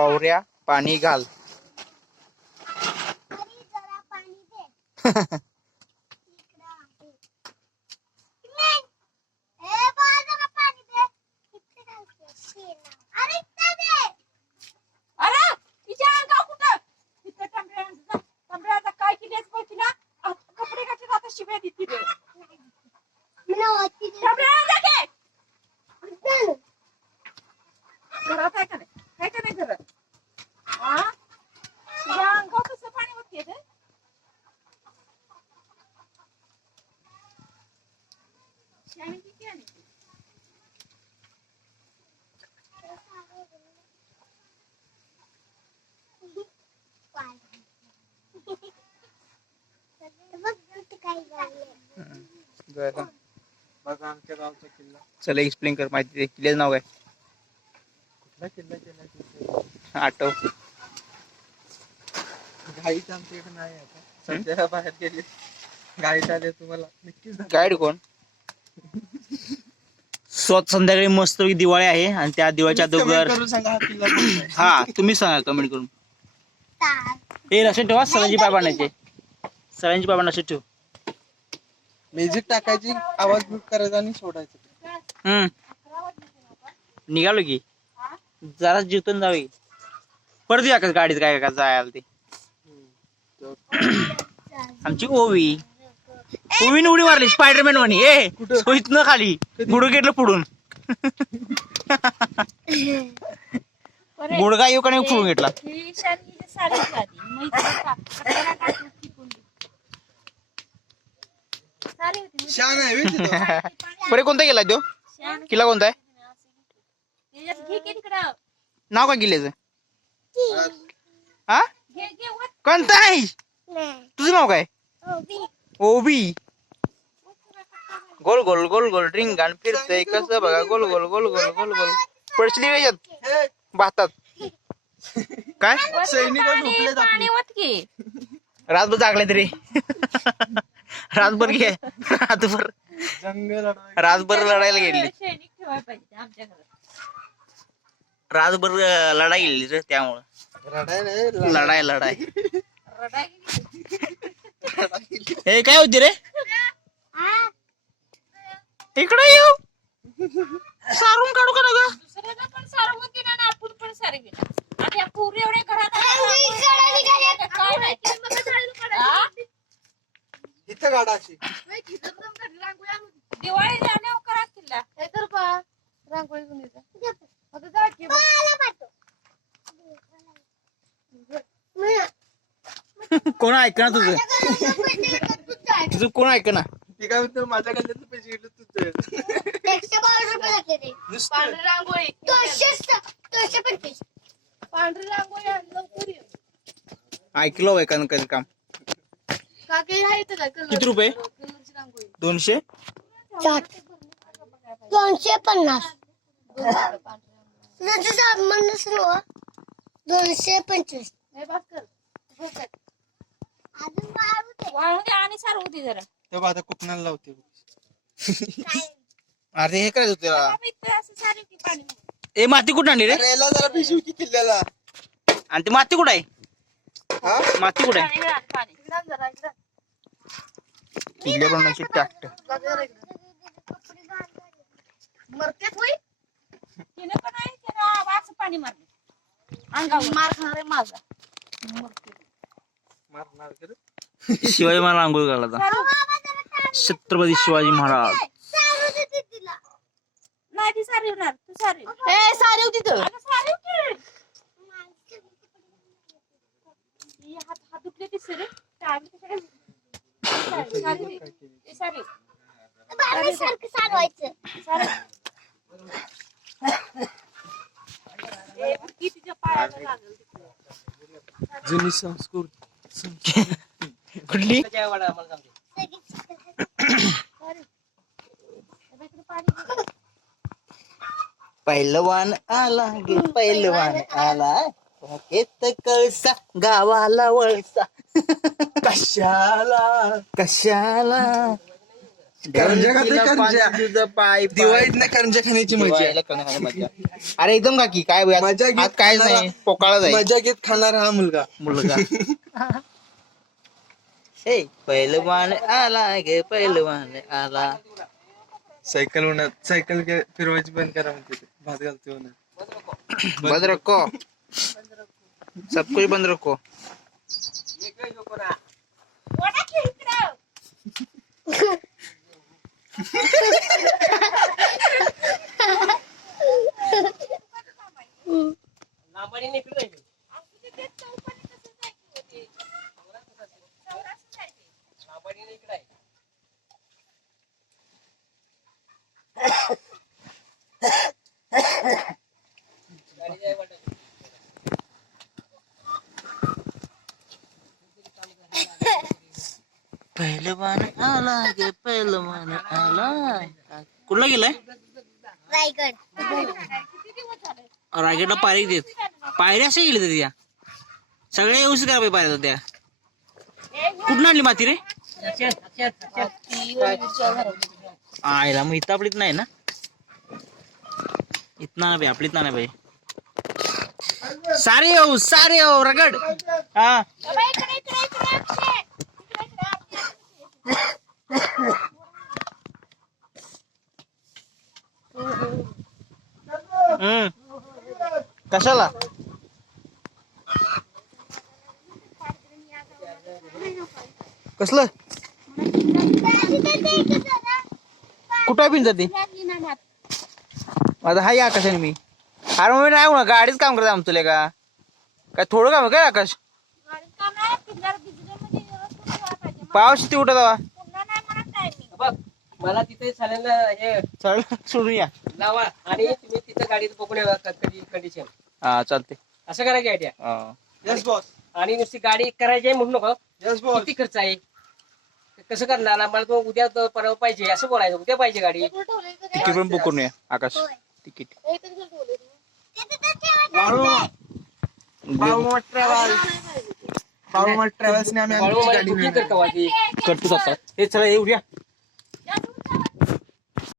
पावऱ्या पाणी घाल अरे जरा पाणी दे इकडं आहे. नाही. ए, बाळा, जरा पाणी दे. इकडे घालते. शेणावर. अरे, इकडे दे. अरे तिच्या अंगावर कुठं तिथं टंबऱ्या टंबऱ्याचा काय केलीस बघ तिला आ, कपडे घातले आता शिव्या देते रे मला वाटते ते. टंबऱ्या जा घे. चल. घरात आहे का नाही आहे का नाही घरात हा तुझ्या अंगावर कसं पाणी होते रे शाळेत किती आहे ती? बघ, आमच्या गावचा किल्ला. चला एक्सप्लेन कर माहिती दे. किल्ल्याचं नाव काय? कुठला किल्ला केला आठव गाईच आमच्या इकडे नाही आता. सध्या बाहेर गेले. गाईच आले तुम्हाला. नक्कीच. गाईड कोण? स्वत संध्याकाळी मस्त दिवाळी आहे आणि त्या दिवाळीच्या दोघर comment करून सांगा हा. हा तुम्ही सांगा कमेंट करून. हे लक्षात ठेवा सरांची पाय पाडण्याचे सरांची पाय पाडण्याचे ठेव. म्युझिक टाकायची आवाज म्यूट करायचा आणि सोडायचं. हम्म. निघालो की. जरा जिथून जावे परत या का गाडीत काय काय जायला ते? आमची ओवी. ओवीने उडी मारली स्पायडरमॅन म्हणे ए सोयीत न खाली. गुडघ घेतलं पुढून. गुडघा येऊ का नाही पुढून घेतला? ही ही आहे तिथं. बरे कोणता गेला तो? किल्ला कोणता आहे? नाव काय किल्ल्याचं? हा. कोणता आहे? नाही. तुझं नाव काय? उभी. ओबी गोल गोल गोल गोल. रिंगाण फिरतय. कसं बघा. गोल गोल गोल गोल गोल गोल. पडचली याच्यात? हे, भातात. काय. रातभर जागले तरी. रातभर घे. रातभर. रातभर लढायला गेली. सैनिक ठेवायला पाहिजे आमच्या घरात. रातभर लढाई गेली रे त्यामुळं. लढाय. लढाय लढाय. हे काय होती रे. इकडे येऊ. सारून काढू का नका? दुसऱ्याला पण सारं होती ना आपण पण सारे गेला. आता या पूर्वी एवढे घरात. काय माहिती हा? इथं गाडा अशी दिवाळी झाल्यावर करा किल्ला. बाळाला पाठव. मला- कोण ऐक ना तुझं. तुझं कोण ऐक ना ती काय म्हणतो माझ्या गल्ल्यात पैसे घेतले तुझं. एकशे बारा रुपये लागले ते. नुसतं. दोनशे दोनशे पंचवीस. पांढरी रांगोळी लवकर ये. ऐकलं का कधी काम? किती रुपये? दोनशे? साठ दोनशे पन्नास. तुझं सामान नसलो दोनशे पंचवीस. वाळू दे आणि सार होती जरा. तेव्हा आता कुपनाला लावते अरे हे करायचं इथं असं सारी पाणी ए माती कुठं आणली रे? याला जरा भिजू की किल्ल्याला. आणि ती माती कुठं आहे? हा? माती कुठं आहे? पाणी मिळालं, पाणी. किल्ले बनवण्याची टाकट तिनं पण आहे पाणी मारलं. अंगावर. मार खाणार आहे माझा. रे? शिवाजी महाराज आंघोळ घाला छत्रपती शिवाजी महाराज. सारू दे ते तिला. नाही ती सारी होणार तू सारी. ए सारी होती तर अगं सारी होती. हात हात दुखले ती सरी सारी कशाला- सारी सारी होती. ती सारी बारवीसारखं सारवायचं सारी. ए, ती तिच्या पायाला लागल तिकडे. जुनी संस्कृती. कुठली? पहिलवान आला गे पहिलवान आला. येत कळसा गावाला वळसा. कशाला? कशाला? खाते, तुझं पाय. दिवाळीत ना करंजा खाण्याची मजा. दिवाळीला करंज्या खायला मजा. अरे एकदम काकी काय बघ, मजा आज घेत आज खाणारा- नाही पोकाळा जाईल. मजा घेत खाणारा हा मुलगा. मुलगा. ए पहिलवान आला गे पहिलवान आला. सायकल उन्हात सायकल फिरवायची बंद करा म्हणते ते. भात घालते उन्हात. बंद रखो. सब कुछ बंद रखो. ના પડી નીકળ્યો पहिलवान आला गे पहिलवान आला। कुठला गेलाय रायगड रायगडला पायरी देत पायऱ्या अशा गेली त्या सगळ्या व्यवस्थित करा पाहिजे पायऱ्या त्या कुठून आणली माती रे? आयला मग इथं आपलीत नाही ना? इथं ना आपलीत ना भाई सारे येऊ सारे येऊ रगड. हा. कशाला? कसलं? कुठं पिन जाते माझा हाय आकाशाने मी. अरे मग मी नाही म्हणा गाडीच काम करत आमचं का? काय थोडं काम काय आकाश? गाडीत काम आहे, पिल्लर मला तिथे चालेल हे चल सोडून या लावा. आणि तुम्ही तिथं गाडीत बघून या कधी कंडिशन हा चालते असं करायची आयडिया हा. यस बॉस आणि नुसती गाडी करायची आहे म्हणू नको. यस बॉस किती खर्च आहे? कसं करणार? मला तो उद्या तो परवा पाहिजे असं बोलायचं. उद्या पाहिजे गाडी. तिकीट पण बुक करून या आकाश ticket. Balumath travels Balumath travels ने आम्ही आमची गाडी मिळवली. करतो आता. हे चला येऊ या